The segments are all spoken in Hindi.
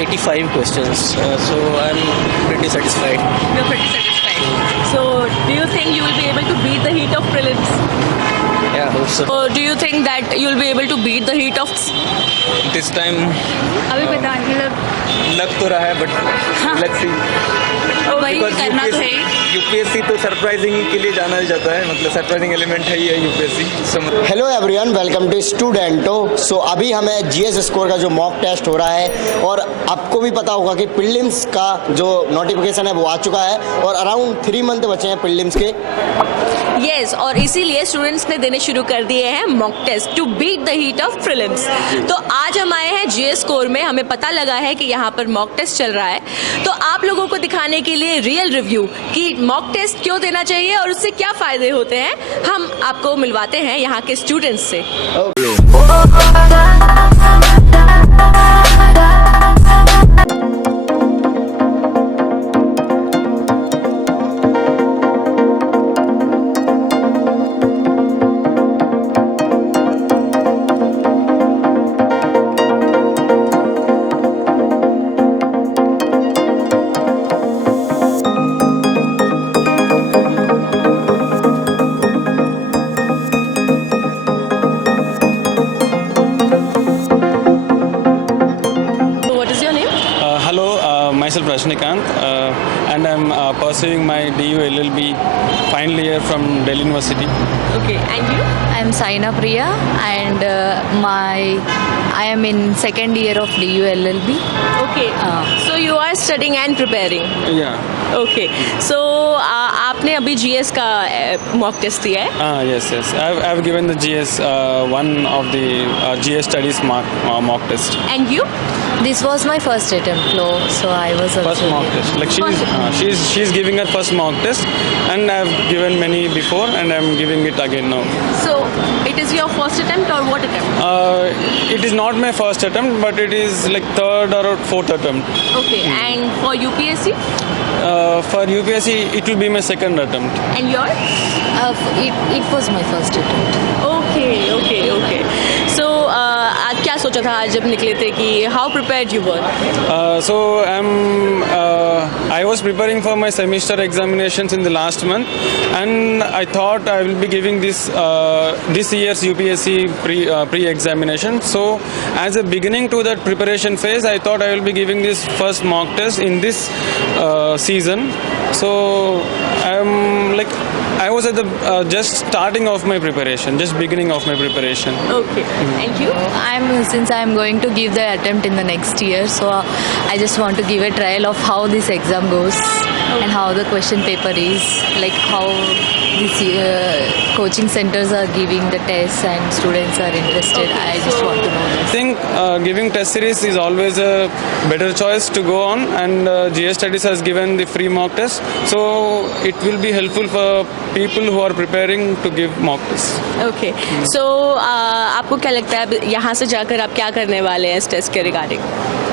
85 questions, so I'm pretty satisfied. You're pretty satisfied. So, do you think you will be able to beat the heat of prelims? Yeah, I hope so. So, do you think that you'll be able to beat the heat of? This time अभी पता नहीं मतलब लग तो रहा है, but let's see. वही करना तो है. यूपीएससी तो सरप्राइजिंग के लिए जाना जाता है, मतलब सरप्राइजिंग एलिमेंट है ही है UPSC. Hello everyone, welcome to स्टूडेंटो. सो अभी हमें जीएस स्कोर का जो मॉक टेस्ट हो रहा है, और आपको भी पता होगा कि प्रीलिम्स का जो नोटिफिकेशन है वो आ चुका है और अराउंड 3 मंथ बचे हैं प्रीलिम्स के. यस, और इसीलिए स्टूडेंट्स ने देने शुरू कर दिए हैं mock test to beat the heat of prelims. तो आज हम आए हैं जीएस स्कोर में. हमें पता लगा है कि यहाँ पर मॉक टेस्ट चल रहा है, तो आप लोगों को दिखाने के लिए रियल रिव्यू कि मॉक टेस्ट क्यों देना चाहिए और उससे क्या फायदे होते हैं, हम आपको मिलवाते हैं यहाँ के स्टूडेंट्स से. Myself Rajnikant, and I'm pursuing my DU LLB final year from Delhi University. Okay, and you? I'm Saina Priya, and I am in second year of DU LLB. Okay, so you are studying and preparing. Yeah. Okay, so आपने अभी GS का मॉक टेस्ट दिया है? Yes. I've given the GS one of the GS studies mock test. And you? This was my first attempt, so I was also First mock test. Like she's giving her first mock test, and I've given many before, and I'm giving it again now. So it is your first attempt or what attempt? It is not my first attempt, but it is like third or fourth attempt. Okay, and for UPSC? For UPSC, it will be my second attempt. And yours? it was my first attempt. Okay. So आज क्या सोचा था आज जब निकले थे कि how prepared you were? So I was preparing for my semester examinations in the last month, and I thought I will be giving this year's UPSC pre-examination. So as a beginning to that preparation phase, I thought I will be giving this first mock test in this season. So I was at the just starting of my preparation, just beginning of my preparation. Okay, and you? Since I'm going to give the attempt in the next year, so I just want to give a trial of how this exam goes and how the question paper is, like how these coaching centers are giving the tests and students are interested. I just want to know this. I think giving test series is always a better choice to go on, and GS Studies has given the free mock test, so it will be helpful for people who are preparing to give mock tests. Okay, so आपको क्या लगता है अब यहाँ से जाकर आप क्या करने वाले हैं इस टेस्ट के regarding?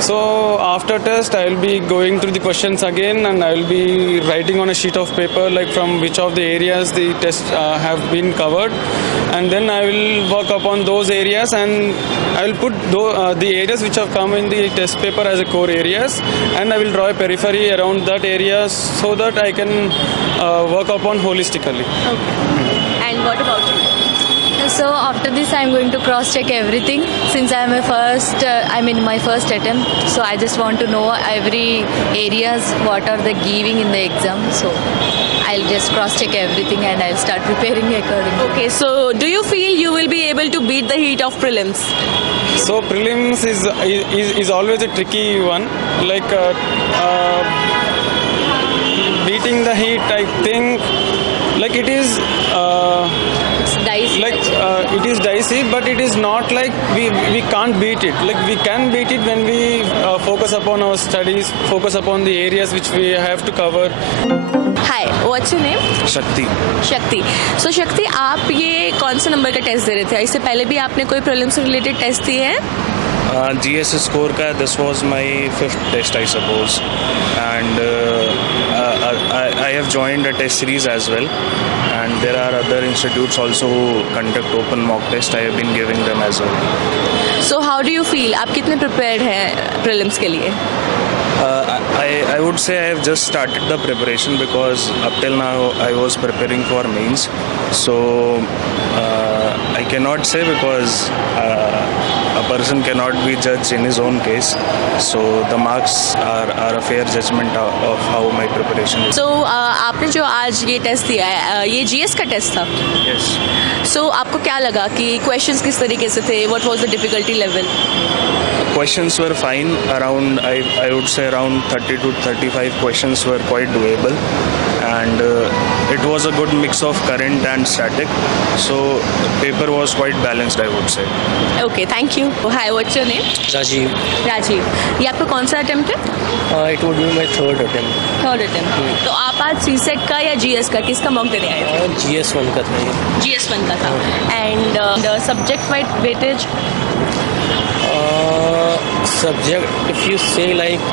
So after test, I will be going through the questions again, and I will be writing on a sheet of paper like from which of the areas the test have been covered, and then I will work upon those areas, and I will put the areas which have come in the test paper as a core areas, and I will draw a periphery around that area so that I can work upon holistically. Okay. And what about you? So after this, I'm going to cross-check everything. Since I'm in my first attempt, so I just want to know every areas what are they giving in the exam. So I'll just cross-check everything and I'll start preparing accordingly. Okay, so do you feel you will be able to beat the heat of prelims? So prelims is always a tricky one. Like beating the heat, I think, like it is. Dicey. Like it is dicey, but it is not like we can't beat it. Like we can beat it when we focus upon our studies, focus upon the areas which we have to cover. Hi, what's your name? शक्ति. So शक्ति, आप ये कौन से नंबर का टेस्ट दे रहे थे? इससे पहले भी आपने कोई प्रीलिम्स से रिलेटेड टेस्ट दिए हैं? GS score का this was my 5th test, I suppose, and I have joined a test series as well, and there are other institutes also who conduct open mock test. I have been giving them as well. So how do you feel, आप कितने प्रिपेयर्ड हैं प्रीलिम्स के लिए? I would say I have just started the preparation because up till now I was preparing for mains. So I cannot say because a person cannot be judged in his own case. So the marks are a fair judgment of how my preparation is. सो आपने जो आज ये टेस्ट दिया है, ये जीएस का टेस्ट था. Yes. सो आपको क्या लगा कि क्वेश्चंस किस तरीके से थे? What was the difficulty level? Questions were fine. Around I would say around 30 to 35 questions were quite doable, and it was a good mix of current and static. So paper was quite balanced, I would say. Okay, thank you. Hi, what's your name? Rajeev, Rajeev. ये आपका कौन सा अटेम्प्ट है? It would be my third attempt. Third attempt. तो आप आज सीसेट का या जीएस का किसका मॉक देने आए थे? GS1 का था ये. GS1 का था. And the subject wise weightage? Subject, if you say like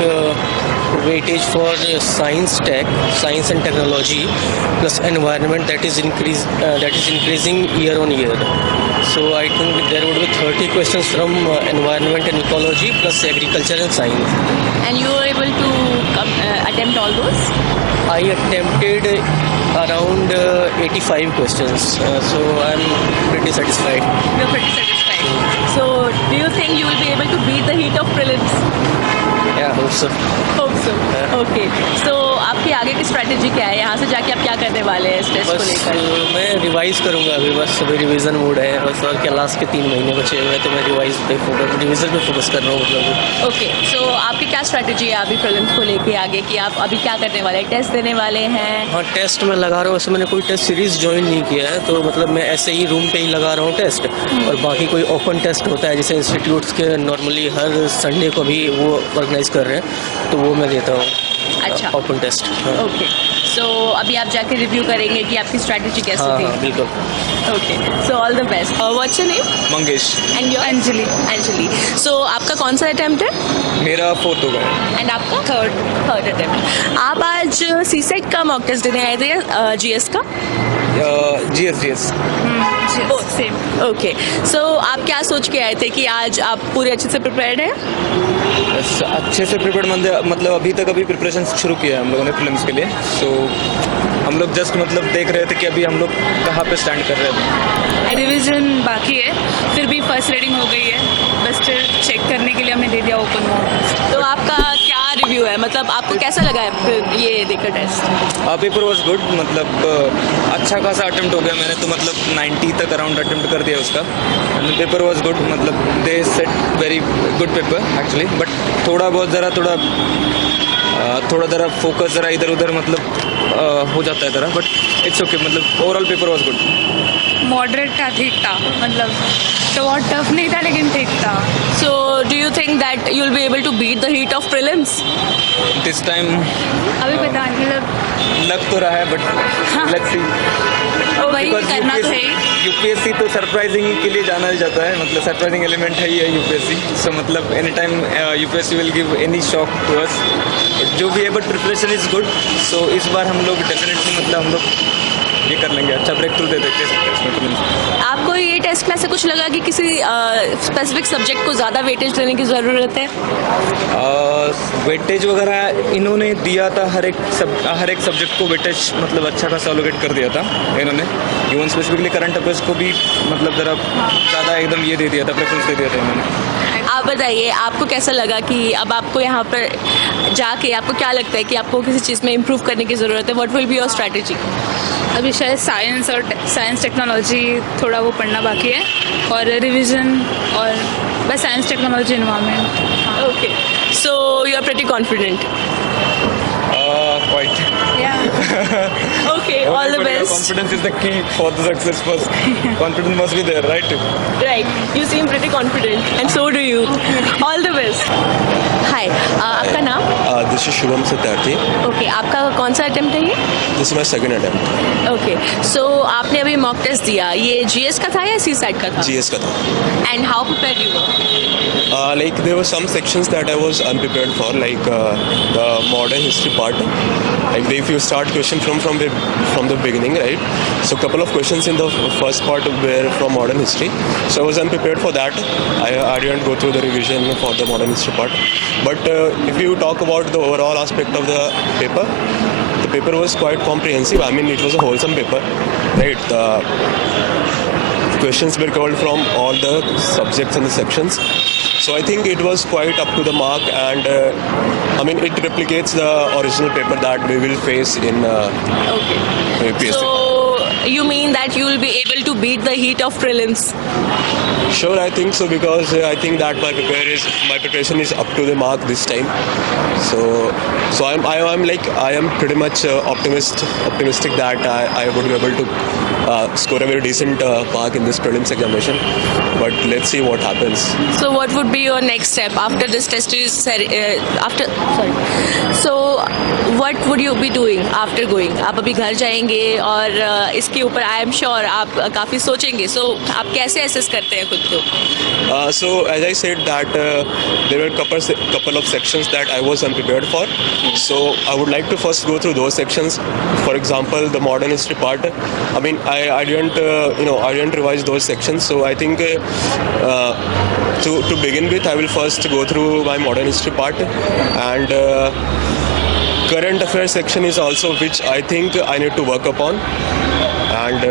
weightage for science and technology plus environment, that is increasing year on year. So I think there would be 30 questions from environment and ecology plus agriculture and science. And you were able to attempt all those? I attempted around 85 questions, so I'm pretty satisfied. You're pretty satisfied. So do you think you will be able to beat the heat of prelims? Yeah, hope so. Hope so. Okay. So आपकी आगे की स्ट्रेटेजी क्या है? यहाँ से जाके आप क्या करने वाले हैं इस टेस्ट को बस लेकर? मैं रिवाइज करूंगा अभी, बस अभी रिवीजन मूड है बस, और क्या लास्ट के 3 महीने बचे हुए हैं तो मैं रिवीजन पे फोकस कर रहा हूँ मतलब. ओके. सो आपकी क्या स्ट्रेटेजी है अभी प्रीलिम्स को लेके आगे की? आप अभी क्या करने वाले हैं? टेस्ट देने वाले हैं? हाँ, टेस्ट मैं लगा रहा हूँ. वैसे मैंने कोई टेस्ट सीरीज ज्वाइन नहीं किया है, तो मतलब मैं ऐसे ही रूम पे ही लगा रहा हूँ टेस्ट. और बाकी कोई ओपन टेस्ट होता है जैसे इंस्टीट्यूट्स के नॉर्मली हर संडे को भी वो ऑर्गेनाइज कर रहे हैं, तो वो मैं देता हूँ. अच्छा. Open test. ओके. सो अभी आप जाके रिव्यू करेंगे कि आपकी स्ट्रेटेजी कैसी हाँ थी? हाँ बिल्कुल. Okay. So all the best. What's your name? Mangesh. And your? Anjali. Anjali. So आपका कौन सा अटेम्प्ट है? मेरा 4th होगा है. एंड आपका? Third attempt. आप आज सीसेट का मॉक टेस्ट देने आए थे या जीएस का? GS. Both same. ओके. सो आप क्या सोच के आए थे कि आज आप पूरे अच्छे से प्रिपेयर्ड हैं? अच्छे से प्रिपेयर मतलब अभी प्रिपरेशन शुरू किया है हम लोगों ने फिल्म्स के लिए. सो हम लोग जस्ट मतलब देख रहे थे कि अभी हम लोग कहाँ पे स्टैंड कर रहे थे. रिवीजन बाकी है, फिर भी फर्स्ट रीडिंग हो गई है, बस फिर चेक करने के लिए हमने दे दिया ओपन मोड. तो आपका क्या रिव्यू है, मतलब आपको कैसा लगा है ये देखकर टेस्ट? Paper was good. मतलब अच्छा खासा अटेम्प्ट हो गया मैंने तो, मतलब 90 तक अराउंड अटेम्प्ट कर दिया उसका. Paper was good. मतलब they set very good paper actually, but थोड़ा ज़रा फोकस ज़रा इधर उधर मतलब हो जाता है ज़रा, बट इट्स ओके. मतलब overall paper was good. Moderate था, ठीक था, मतलब तो बहुत टफ नहीं था लेकिन ठीक था. So do you think that you will be able to beat the heat of prelims this time? अभी पता नहीं, मतलब लग तो रहा है, बट लेट्स सी. वही करना तो है. यूपीएससी तो सरप्राइजिंग के लिए जाना जाता है. मतलब सरप्राइजिंग एलिमेंट है ही है यूपीएससी. सो मतलब any time UPSC will give any shock to us. जो भी है, but preparation is good. So इस बार हम लोग डेफिनेटली मतलब हम लोग ये कर लेंगे, अच्छा ब्रेक थ्रू दे देते हैं. आपको ये टेस्ट में से कुछ लगा कि किसी स्पेसिफिक सब्जेक्ट को ज़्यादा वेटेज देने की ज़रूरत है? वेटेज वगैरह इन्होंने दिया था, हर एक सब्जेक्ट को वेटेज मतलब अच्छा खासा एलोकेट कर दिया था इन्होंने. इवन स्पेसिफिकली करंट अफेयर्स को भी मतलब ज़रा ज़्यादा एकदम ये दे दिया था, प्रेफरेंस दे दिया था इन्होंने. आप बताइए, आपको कैसा लगा कि अब आपको यहाँ पर जाके आपको क्या लगता है कि आपको किसी चीज़ में इम्प्रूव करने की ज़रूरत है? What will be your strategy? अभी शायद साइंस टेक्नोलॉजी थोड़ा वो पढ़ना बाकी है, और रिवीजन, और बस science technology environment. Okay. So you are pretty confident? Quite. Yeah. Okay, all the best. Confidence is the key for the success first. Confidence must be there, right? Right. You seem pretty confident, and so do you. All the best. Hi. आपका नाम? This is Shubham Satyarthi. Okay, आपका कौन सा अटेम्प्ट है ये? This is my second attempt. Okay, so आपने अभी मॉक टेस्ट दिया, ये जीएस का था या सी साइड का था? जीएस का था. And how prepared you were? Like there were some sections that I was unprepared for, like the modern history part. Like if you start question from the beginning, right? So couple of questions in the first part were from modern history. So I was unprepared for that. I didn't go through the revision for the modern history part. But if you talk about the overall aspect of the paper was quite comprehensive. I mean, it was a wholesome paper, right? The questions were covered from all the subjects and the sections. So I think it was quite up to the mark, and I mean it replicates the original paper that we will face in UPSC. So you mean that you will be able to beat the heat of prelims? Sure, I think so, because I think that my preparation is up to the mark this time. So I am pretty much optimistic that I would be able to score a very decent mark in this prelims examination. But let's see what happens. So what would be your next step after this test is So what would you be doing after going? आप अभी घर जाएंगे और इसके ऊपर आई एम श्योर आप काफ़ी सोचेंगे. So आप कैसे असेस करते हैं खुद को? So as I said that there were couple of sections that I was unprepared for. So I would like to first go through those sections. For example, the modern history part. I mean, I didn't revise those sections. So I think to begin with, I will first go through my modern history part, and current affairs section is also which I think I need to work upon. And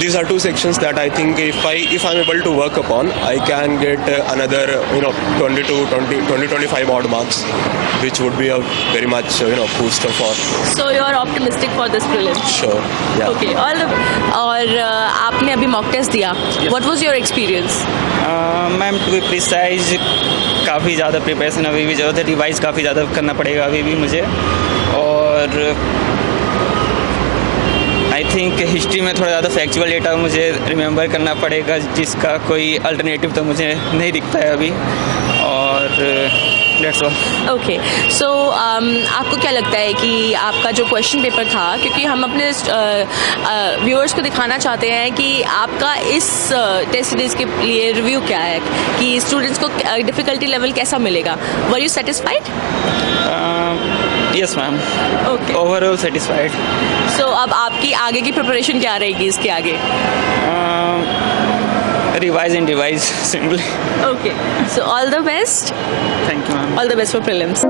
these are two sections that I think if I'm able to work upon, I can get another 20-25 odd marks, which would be a very much booster for. So you are optimistic for this prelim? Sure. Yeah. Okay. और आपने अभी मॉक टेस्ट दिया. What was your experience? Ma'am, to be precise काफ़ी ज़्यादा प्रिपरेशन अभी भी ज़रूरत है. रिवाइज काफ़ी ज़्यादा करना पड़ेगा अभी भी मुझे. और आई थिंक हिस्ट्री में थोड़ा ज़्यादा फैक्चुअल डेटा मुझे रिमेंबर करना पड़ेगा, जिसका कोई अल्टरनेटिव तो मुझे नहीं दिखता है अभी. और दैट्स ऑल. ओके, सो आपको क्या लगता है कि आपका जो क्वेश्चन पेपर था, क्योंकि हम अपने व्यूअर्स को दिखाना चाहते हैं कि आपका इस टेस्ट सीरीज के लिए रिव्यू क्या है, कि स्टूडेंट्स को डिफ़िकल्टी लेवल कैसा मिलेगा. Were you satisfied? Yes ma'am. Okay, overall satisfied. So अब आपकी आगे की प्रिपरेशन क्या रहेगी इसके आगे? Revise and revise simply. Okay, so all the best. Thank you ma'am. All the best for prelims.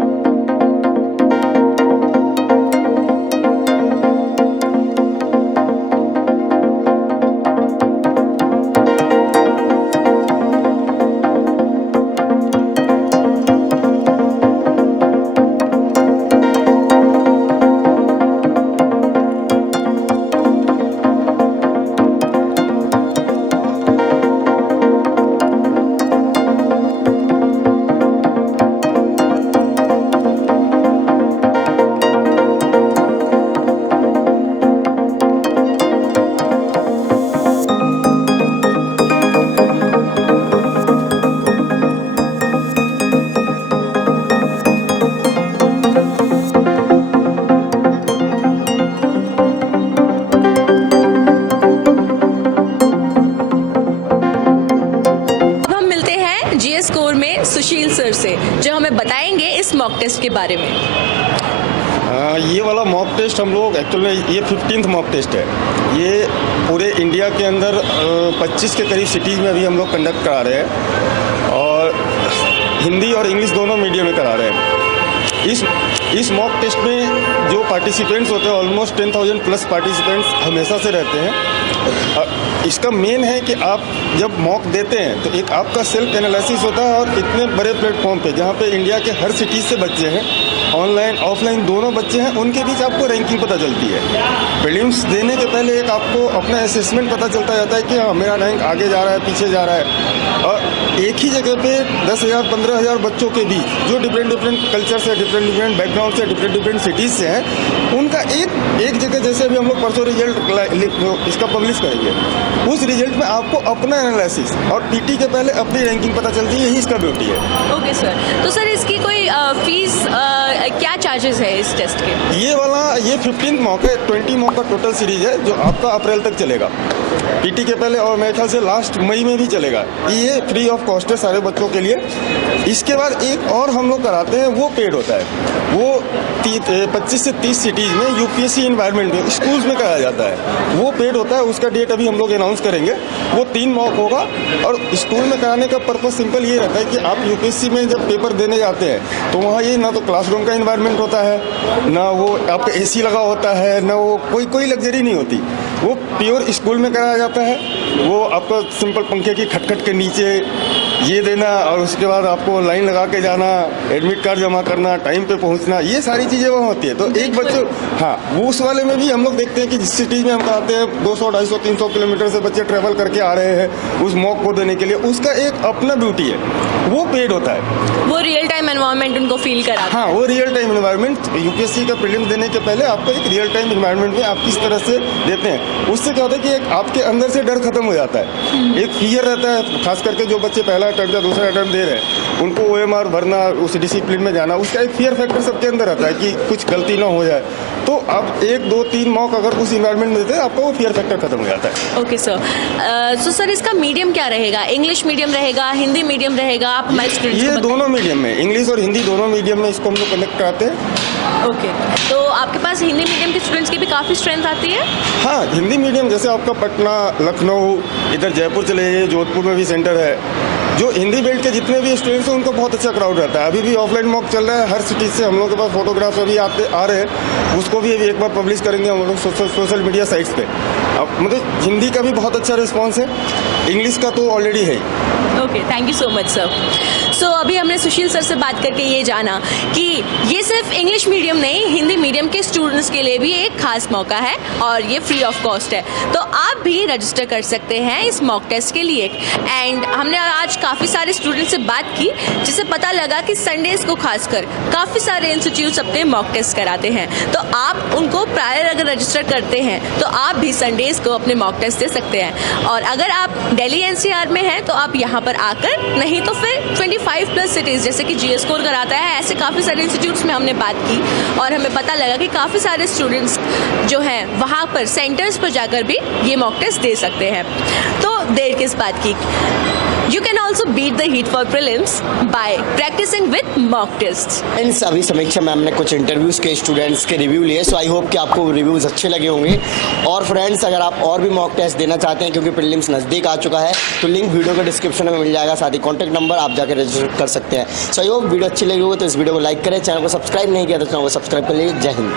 Sushil sir से, जो हमें बताएंगे इस मॉक टेस्ट के बारे में. ये वाला मॉक टेस्ट हम लोग एक्चुअली ये 15th मॉक टेस्ट है. ये पूरे इंडिया के अंदर 25 के करीब सिटीज़ में अभी हम लोग कंडक्ट करा रहे हैं, और हिंदी और इंग्लिश दोनों मीडियम में करा रहे हैं. इस मॉक टेस्ट में जो पार्टिसिपेंट्स होते हैं ऑलमोस्ट 10,000 प्लस पार्टिसिपेंट्स हमेशा से रहते हैं. इसका मेन है कि आप जब मॉक देते हैं तो एक आपका सेल्फ एनालिसिस होता है, और इतने बड़े प्लेटफॉर्म पे जहाँ पे इंडिया के हर सिटी से बच्चे हैं, ऑनलाइन ऑफलाइन दोनों बच्चे हैं, उनके बीच आपको रैंकिंग पता चलती है. प्रीलिम्स देने के पहले एक आपको अपना असेसमेंट पता चलता जाता है कि हाँ मेरा रैंक आगे जा रहा है पीछे जा रहा है. और एक ही जगह पे 10,000 15,000 बच्चों के बीच जो डिफरेंट कल्चर से, डिफरेंट बैकग्राउंड से, डिफरेंट सिटीज़ से हैं, उनका एक जगह, जैसे अभी हम लोग परसों रिजल्ट इसका पब्लिश करेंगे, उस रिजल्ट में आपको अपना एनालिसिस और पीटी के पहले अपनी रैंकिंग पता चलती है. यही इसका ब्यूटी है. ओके सर, तो सर इसकी कोई स्टेजेस है इस टेस्ट के? ये 15 मॉक है, 20 मॉक का टोटल सीरीज है जो आपका अप्रैल तक चलेगा। पीटी के पहले और मेरे ख्याल से लास्ट मई में भी चलेगा। ये फ्री ऑफ कॉस्ट है सारे बच्चों के लिए। इसके बाद एक और हम लोग कराते हैं, वो पेड होता है। वो 25 से 30 सिटीज़ में यूपीएससी इन्वायरमेंट में स्कूल्स में कराया जाता है। वो पेड होता है, उसका डेट अभी हम लोग अनाउंस करेंगे। वो 3 मॉक होगा और स्कूल में कराने का पर्पस सिंपल ये रहता है कि आप यूपीएससी में जब पेपर देने जाते हैं तो वहाँ ये ना तो क्लासरूम का इन्वायरमेंट होता है, ना वो आपका एसी लगा होता है, ना वो कोई लग्जरी नहीं होती। वो प्योर स्कूल में कराया जाता है। वो आपको सिंपल पंखे की खटखट के नीचे ये देना और उसके बाद आपको लाइन लगा के जाना, एडमिट कार्ड जमा करना, टाइम पे पहुंचना, ये सारी चीज़ें वहाँ होती है। तो एक बच्चे वो उस वाले में भी हम लोग देखते हैं कि जिस सिटी में हम कराते हैं 200, 250, 300 किलोमीटर से बच्चे ट्रैवल करके आ रहे हैं उस मॉक को देने के लिए, उसका एक अपना ड्यूटी है, वो पेड होता है। वो रियल टाइम एनवायरनमेंट उनको फील कराता है। हाँ, वो रियल टाइम एनवायरनमेंट यूपीएससी का प्रीलिम्स देने के पहले आपको एक रियल टाइम एनवायरनमेंट में आप किस तरह से देते हैं, उससे क्या होता है कि एक आपके अंदर से डर खत्म हो जाता है। एक फियर रहता है, खास करके जो बच्चे पहला अटेम्प्ट या दूसरा अटेम्प्ट दे रहे हैं उनको OMR भरना, उस डिसिप्लिन में जाना, उसका एक फियर फैक्टर सबके अंदर रहता है कि कुछ गलती ना हो जाए। तो आप 1, 2, 3 मॉक अगर उस इन्वायरमेंट में देते हैं आपका वो फियर फैक्टर खत्म हो जाता है। ओके सर, सो सर इसका मीडियम क्या रहेगा? इंग्लिश मीडियम रहेगा, हिंदी मीडियम रहेगा? आप हमारे स्टूडेंट्स को ये बताएं। दोनों मीडियम में, इंग्लिश और हिंदी दोनों मीडियम में इसको हम लोग कनेक्ट कराते हैं। ओके, तो आपके पास हिंदी मीडियम के स्टूडेंट्स की भी काफ़ी स्ट्रेंथ आती है? हाँ, हिंदी मीडियम जैसे आपका पटना, लखनऊ, इधर जयपुर चले जाइए, जोधपुर में भी सेंटर है। जो हिंदी बेल्ट के जितने भी स्टूडेंट्स हैं उनको बहुत अच्छा क्राउड रहता है। अभी भी ऑफलाइन मॉक चल रहा है, हर सिटी से हम लोग के पास फोटोग्राफ्स अभी आ रहे हैं, उसको भी अभी एक बार पब्लिश करेंगे हम लोग सोशल मीडिया साइट्स पे। अब मतलब हिंदी का भी बहुत अच्छा रिस्पॉन्स है, इंग्लिश का तो ऑलरेडी है। Okay, thank you so much sir. So अभी हमने सुशील सर से बात करके ये जाना कि ये सिर्फ इंग्लिश मीडियम नहीं, हिंदी मीडियम के स्टूडेंट्स के लिए भी एक खास मौका है और ये फ्री ऑफ कॉस्ट है। तो आप भी रजिस्टर कर सकते हैं इस मॉक टेस्ट के लिए। एंड हमने आज काफ़ी सारे स्टूडेंट्स से बात की जिससे पता लगा कि संडेज़ को खासकर काफ़ी सारे इंस्टीट्यूट्स अपने मॉक टेस्ट कराते हैं। तो आप उनको प्रायर अगर रजिस्टर करते हैं तो आप भी संडेज़ को अपने मॉक टेस्ट दे सकते हैं। और अगर आप दिल्ली NCR में हैं तो आप यहाँ पर आकर, नहीं तो फिर 25+ सिटीज़ जैसे कि GS स्कोर कराता है, ऐसे काफ़ी सारे इंस्टीट्यूट्स में हमने बात की और हमें पता लगा कि काफ़ी सारे स्टूडेंट्स जो हैं वहाँ पर सेंटर्स पर जाकर भी ये मॉक टेस्ट दे सकते हैं। तो देर किस बात की, You can also beat the heat for prelims by practicing with mock tests. Friends, अभी समीक्षा मैम ने कुछ इंटरव्यूज़ के स्टूडेंट्स के रिव्यू लिए, सो आई होप कि आपको रिव्यूज़ अच्छे लगे होंगे। और फ्रेंड्स, अगर आप और भी मॉक टेस्ट देना चाहते हैं क्योंकि प्रीलिम्स नज़दीक आ चुका है तो लिंक वीडियो के डिस्क्रिप्शन में मिल जाएगा, साथ ही कॉन्टैक्ट नंबर आप जाकर रजिस्टर कर सकते हैं। सो आई होप वीडियो अच्छी लगी हो तो इस वीडियो को लाइक करें, चैनल को सब्सक्राइब नहीं किया तो चैनल को सब्सक्राइब कर लीजिए। जय हिंद।